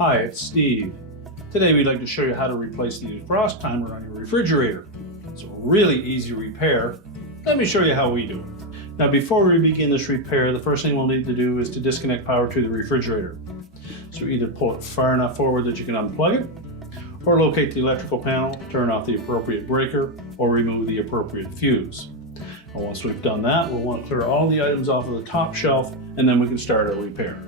Hi, it's Steve. Today we'd like to show you how to replace the defrost timer on your refrigerator. It's a really easy repair. Let me show you how we do it. Now before we begin this repair, the first thing we'll need to do is to disconnect power to the refrigerator. So either pull it far enough forward that you can unplug it, or locate the electrical panel, turn off the appropriate breaker, or remove the appropriate fuse. And once we've done that, we'll want to clear all the items off of the top shelf, and then we can start our repair.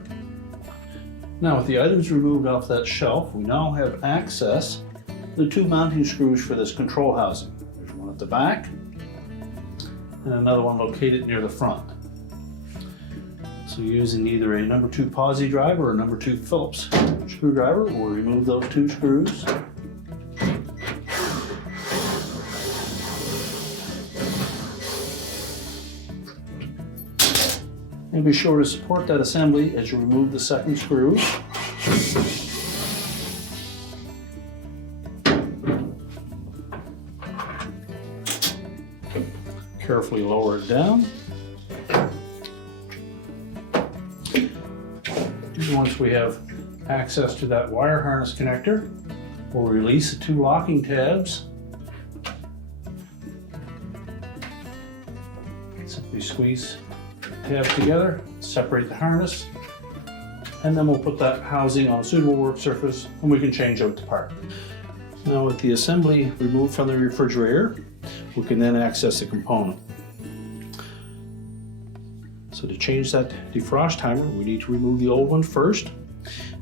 Now with the items removed off that shelf, we now have access to the two mounting screws for this control housing. There's one at the back and another one located near the front. So using either a number 2 posi driver or a number 2 Phillips screwdriver, we'll remove those two screws. And be sure to support that assembly as you remove the second screw. Carefully lower it down. Once we have access to that wire harness connector, we'll release the two locking tabs. Simply squeeze tabs together, separate the harness, and then we'll put that housing on a suitable work surface and we can change out the part. Now with the assembly removed from the refrigerator, we can then access the component. So to change that defrost timer, we need to remove the old one first,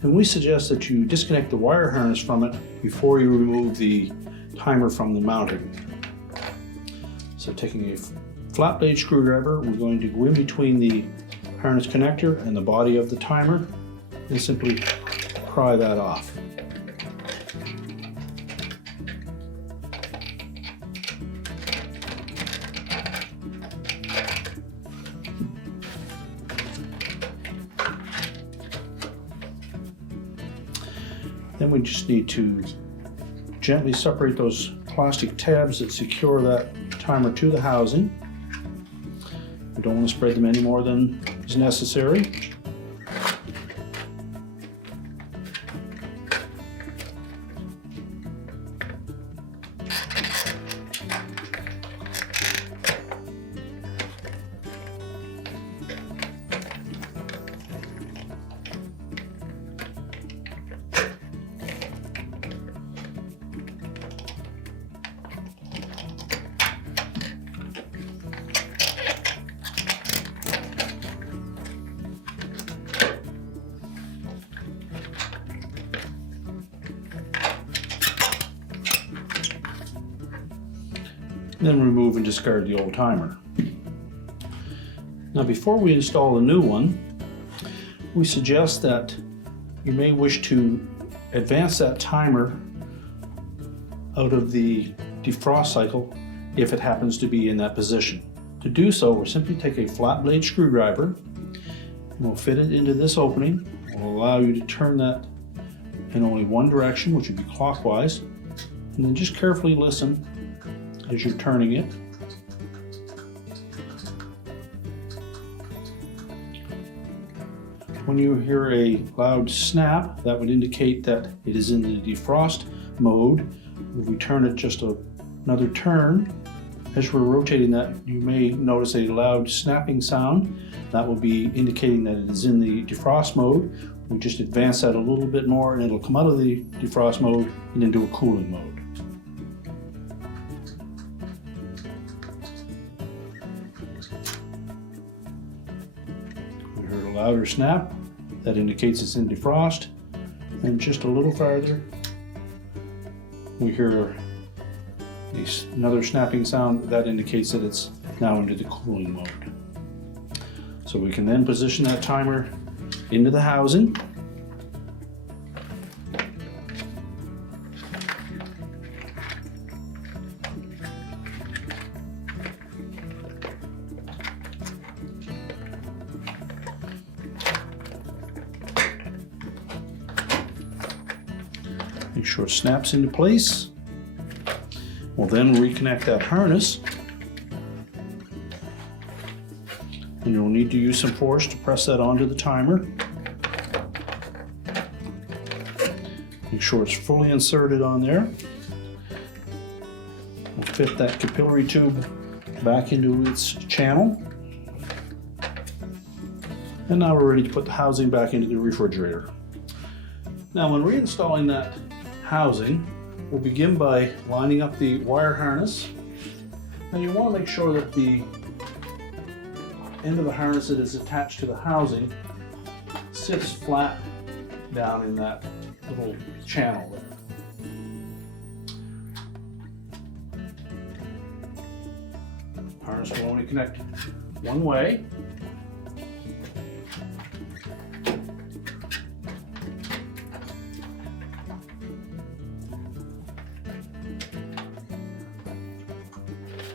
and we suggest that you disconnect the wire harness from it before you remove the timer from the mounting. So taking a flat blade screwdriver, we're going to go in between the harness connector and the body of the timer and simply pry that off. Then we just need to gently separate those plastic tabs that secure that timer to the housing. We don't want to spread them any more than is necessary. Then remove and discard the old timer. Now before we install a new one, we suggest that you may wish to advance that timer out of the defrost cycle if it happens to be in that position. To do so, we'll simply take a flat blade screwdriver and we'll fit it into this opening. We'll allow you to turn that in only one direction, which would be clockwise, and then just carefully listen as you're turning it. When you hear a loud snap, that would indicate that it is in the defrost mode. If we turn it just another turn, as we're rotating that, you may notice a loud snapping sound. That will be indicating that it is in the defrost mode. We just advance that a little bit more and it'll come out of the defrost mode and into a cooling mode. We heard a louder snap. That indicates it's in defrost. And just a little farther, we hear another snapping sound. That indicates that it's now into the cooling mode. So we can then position that timer into the housing. Make sure it snaps into place. We'll then reconnect that harness, and you'll need to use some force to press that onto the timer. Make sure it's fully inserted on there. We'll fit that capillary tube back into its channel. And now we're ready to put the housing back into the refrigerator. Now when reinstalling that housing, we'll begin by lining up the wire harness. And you want to make sure that the end of the harness that is attached to the housing sits flat down in that little channel there. Harness will only connect one way.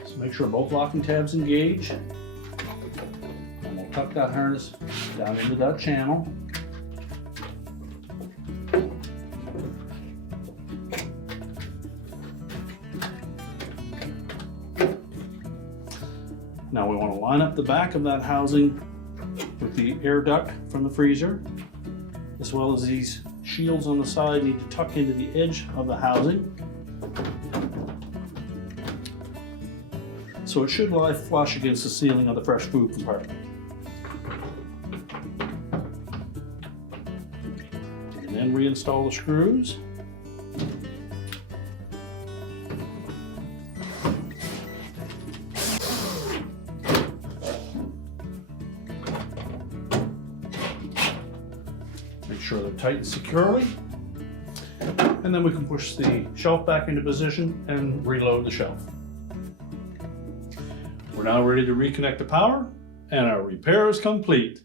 So make sure both locking tabs engage. And we'll tuck that harness down into that channel. Now we want to line up the back of that housing with the air duct from the freezer, as well as these shields on the side need to tuck into the edge of the housing. So it should lie flush against the ceiling of the fresh food compartment. And then reinstall the screws. Make sure they're tightened securely. And then we can push the shelf back into position and reload the shelf. We're now ready to reconnect the power, and our repair is complete.